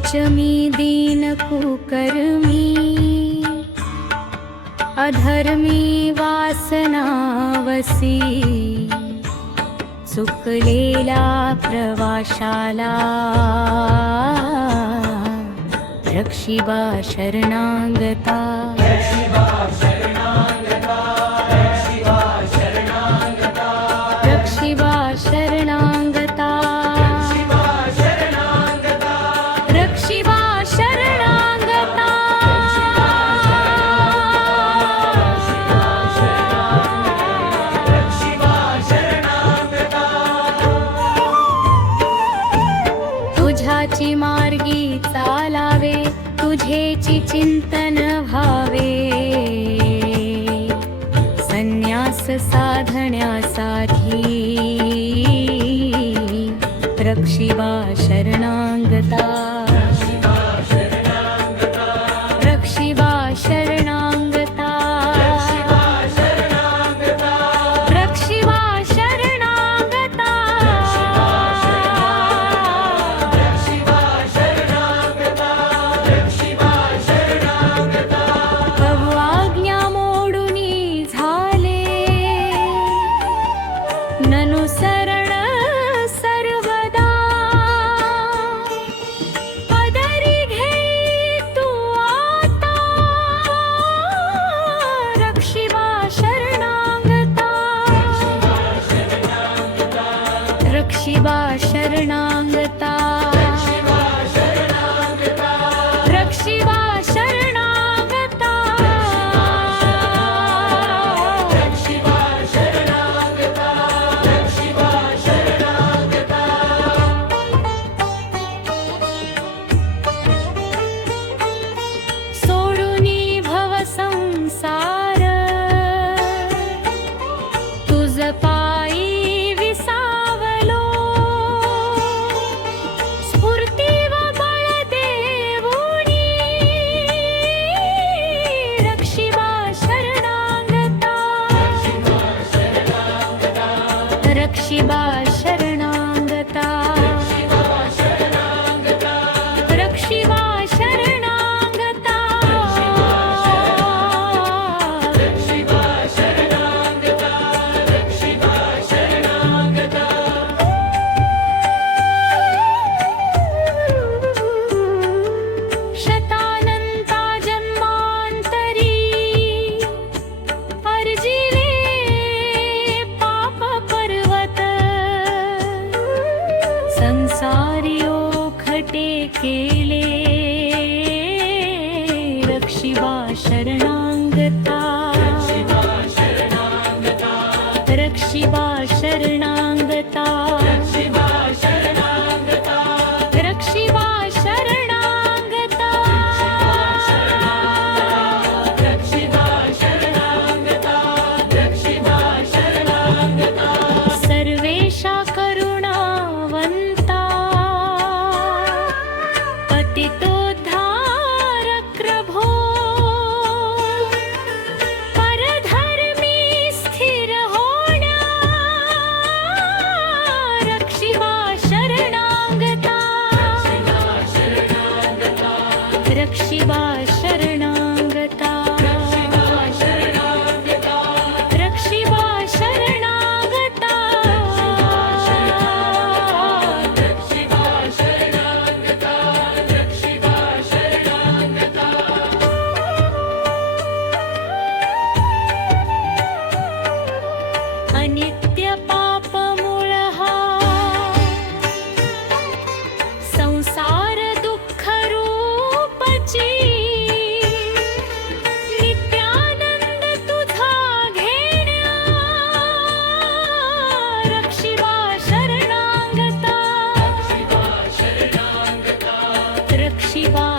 तुच्छ मी दीन कुकर्मी, अधर्मी वासनावसी, चुकलेला प्रवाशाला रक्षिबा शरणागता। रक्षिबा शरणागता, रक्षिबा शरणागता, रक्षिबा शरणागता, रक्षिबा शरणागता, रक्षिबा शरणागता। तुझ्याची मार्गी चालावे, तुझेची चिंतन भावे, संन्यास साधण्यासाठी रक्षिबा शरणागता। रक्षिबा शरणागता, रक्षिबा शरणागता, प्रभु आज्ञा मोडूनी झाले, ननुसरण सर्वदा, पदरी घे तू आता, रक्षिबा शरणागता, रक्षिबा शरणागता, रक्षिबा शरणागता, सोडूनी भव संसार, तुझ पायी विसावलो, स्फूर्ती व बळ देऊनी, रक्षिबा शरणागता, रक्षिबा शरणागता, रक्षिबा शरणागता, शतानंता जन्मांतरी अर्जिले पाप पर्वत, संसारी ओखटे केले, रक्षिबा शरणागता, रक्षिबा शरणागता, रक्षिबा शरणागता, सर्वेशा करुणावंता, पतितोद्धारक प्रभो, परधर्मी स्थिर होण्या, रक्षिबा शरणागता, रक्षिबा शरणागता, रक्षिबा शरणागता, अनित्य पाप मूळ हा, संसार दुःख रूपची, नित्यानंद तुझा घेण्या, रक्षिबा शरणागता, रक्षिबा